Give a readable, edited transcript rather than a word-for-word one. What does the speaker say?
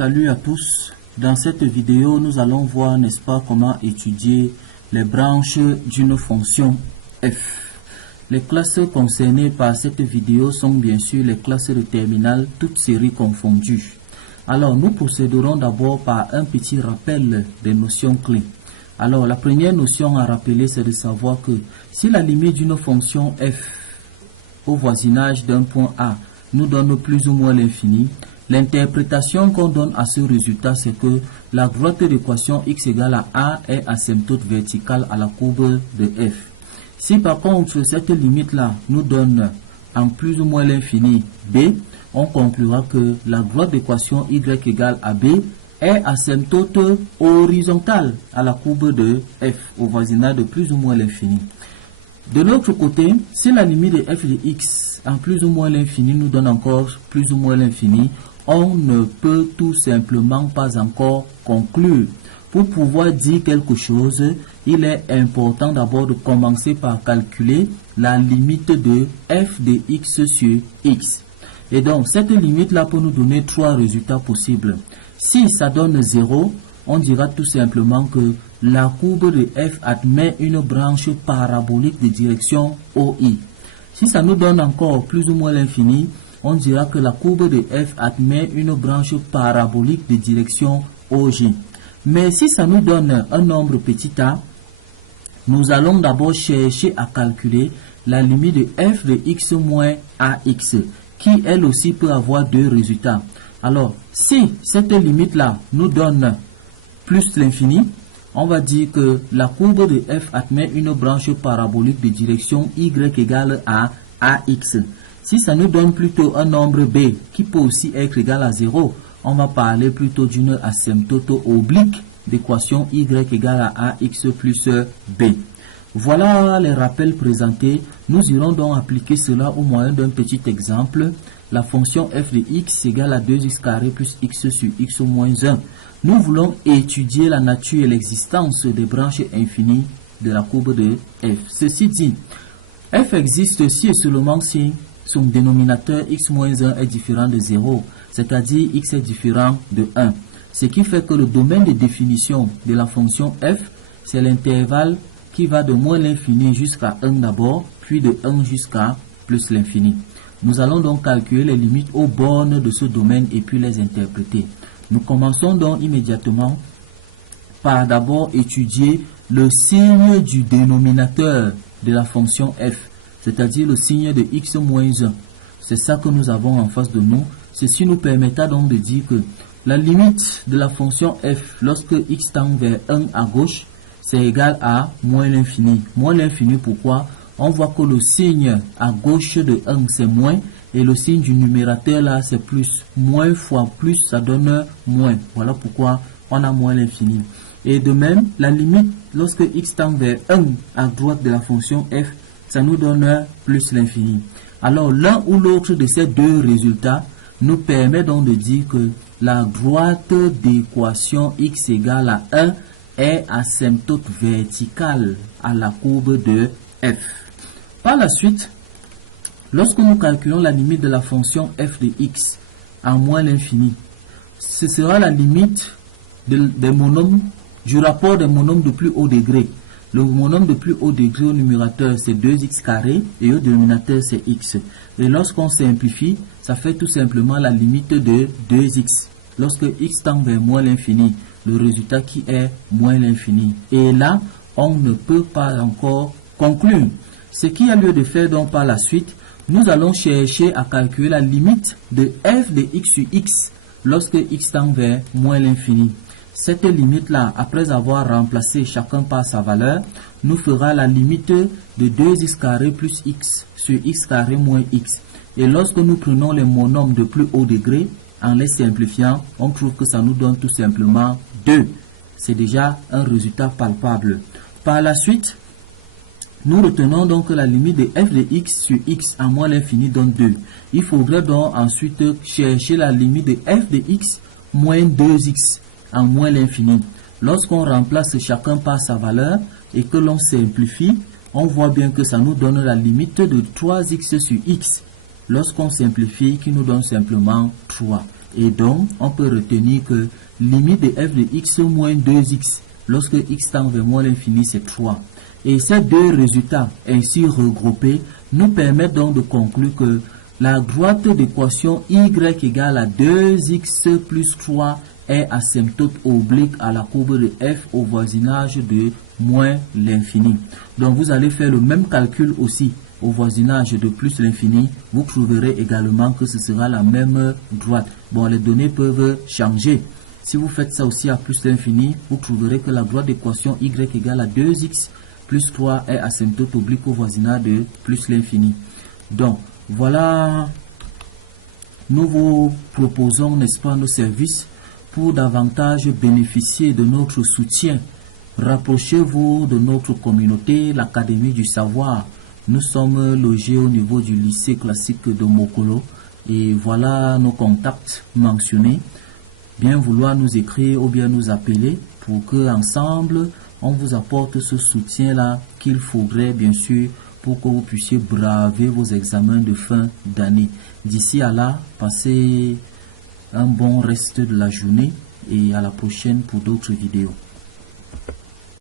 Salut à tous. Dans cette vidéo, nous allons voir, n'est-ce pas, comment étudier les branches d'une fonction f. Les classes concernées par cette vidéo sont bien sûr les classes de terminale, toutes séries confondues. Alors, nous procéderons d'abord par un petit rappel des notions clés. Alors, la première notion à rappeler, c'est de savoir que si la limite d'une fonction f au voisinage d'un point A nous donne plus ou moins l'infini, l'interprétation qu'on donne à ce résultat, c'est que la droite d'équation x égale à A est asymptote verticale à la courbe de f. Si par contre cette limite-là nous donne en plus ou moins l'infini b, on conclura que la droite d'équation y égale à b est asymptote horizontale à la courbe de f, au voisinage de plus ou moins l'infini. De l'autre côté, si la limite de f de x en plus ou moins l'infini nous donne encore plus ou moins l'infini, on ne peut tout simplement pas encore conclure. Pour pouvoir dire quelque chose, il est important d'abord de commencer par calculer la limite de f de x sur x. Et donc, cette limite-là peut nous donner trois résultats possibles. Si ça donne 0, on dira tout simplement que la courbe de f admet une branche parabolique de direction OI. Si ça nous donne encore plus ou moins l'infini, on dira que la courbe de f admet une branche parabolique de direction OJ. Mais si ça nous donne un nombre petit a, nous allons d'abord chercher à calculer la limite de f de x moins ax, qui elle aussi peut avoir deux résultats. Alors, si cette limite-là nous donne plus l'infini, on va dire que la courbe de f admet une branche parabolique de direction y égale à ax. Si ça nous donne plutôt un nombre b qui peut aussi être égal à 0, on va parler plutôt d'une asymptote oblique d'équation y égale à ax plus b. Voilà les rappels présentés. Nous irons donc appliquer cela au moyen d'un petit exemple. La fonction f de x égale à 2x carré plus x sur x moins 1. Nous voulons étudier la nature et l'existence des branches infinies de la courbe de f. Ceci dit, f existe si et seulement si son dénominateur x moins 1 est différent de 0, c'est-à-dire x est différent de 1. Ce qui fait que le domaine de définition de la fonction f, c'est l'intervalle qui va de moins l'infini jusqu'à 1 d'abord, puis de 1 jusqu'à plus l'infini. Nous allons donc calculer les limites aux bornes de ce domaine et puis les interpréter. Nous commençons donc immédiatement par d'abord étudier le signe du dénominateur de la fonction f, c'est-à-dire le signe de x moins 1. C'est ça que nous avons en face de nous. Ceci nous permettra donc de dire que la limite de la fonction f lorsque x tend vers 1 à gauche, c'est égal à moins l'infini. Moins l'infini, pourquoi? On voit que le signe à gauche de 1 c'est moins et le signe du numérateur là c'est plus. Moins fois plus ça donne moins. Voilà pourquoi on a moins l'infini. Et de même, la limite lorsque x tend vers 1 à droite de la fonction f, ça nous donne plus l'infini. Alors l'un ou l'autre de ces deux résultats nous permet donc de dire que la droite d'équation x égale à 1 est asymptote verticale à la courbe de f. Par la suite, lorsque nous calculons la limite de la fonction f de x à moins l'infini, ce sera la limite des monômes, du rapport des monômes de plus haut degré. Le monôme de plus haut degré au numérateur c'est 2x carré et au dénominateur c'est x. Et lorsqu'on simplifie, ça fait tout simplement la limite de 2x. Lorsque x tend vers moins l'infini, le résultat qui est moins l'infini. Et là, on ne peut pas encore conclure. Ce qui a lieu de faire donc par la suite, nous allons chercher à calculer la limite de f de x sur x lorsque x tend vers moins l'infini. Cette limite-là, après avoir remplacé chacun par sa valeur, nous fera la limite de 2x carré plus x sur x carré moins x. Et lorsque nous prenons les monômes de plus haut degré, en les simplifiant, on trouve que ça nous donne tout simplement 2. C'est déjà un résultat palpable. Par la suite, nous retenons donc que la limite de f de x sur x à moins l'infini donne 2. Il faudrait donc ensuite chercher la limite de f de x moins 2x à moins l'infini. Lorsqu'on remplace chacun par sa valeur et que l'on simplifie, on voit bien que ça nous donne la limite de 3x sur x. Lorsqu'on simplifie, qui nous donne simplement 3. Et donc, on peut retenir que limite de f de x moins 2x, lorsque x tend vers moins l'infini, c'est 3. Et ces deux résultats ainsi regroupés nous permettent donc de conclure que la droite d'équation y égale à 2x plus 3 est asymptote oblique à la courbe de f au voisinage de moins l'infini. Donc vous allez faire le même calcul aussi au voisinage de plus l'infini. Vous trouverez également que ce sera la même droite. Bon, les données peuvent changer. Si vous faites ça aussi à plus l'infini, vous trouverez que la droite d'équation y égale à 2x plus 3 est asymptote oblique au voisinage de plus l'infini. Donc, voilà, nous vous proposons, n'est-ce pas, nos services pour davantage bénéficier de notre soutien. Rapprochez-vous de notre communauté, l'Académie du Savoir. Nous sommes logés au niveau du lycée classique de Mokolo. Et voilà nos contacts mentionnés. Bien vouloir nous écrire ou bien nous appeler pour que ensemble on vous apporte ce soutien-là qu'il faudrait bien sûr pour que vous puissiez braver vos examens de fin d'année. D'ici à là, passez un bon reste de la journée et à la prochaine pour d'autres vidéos.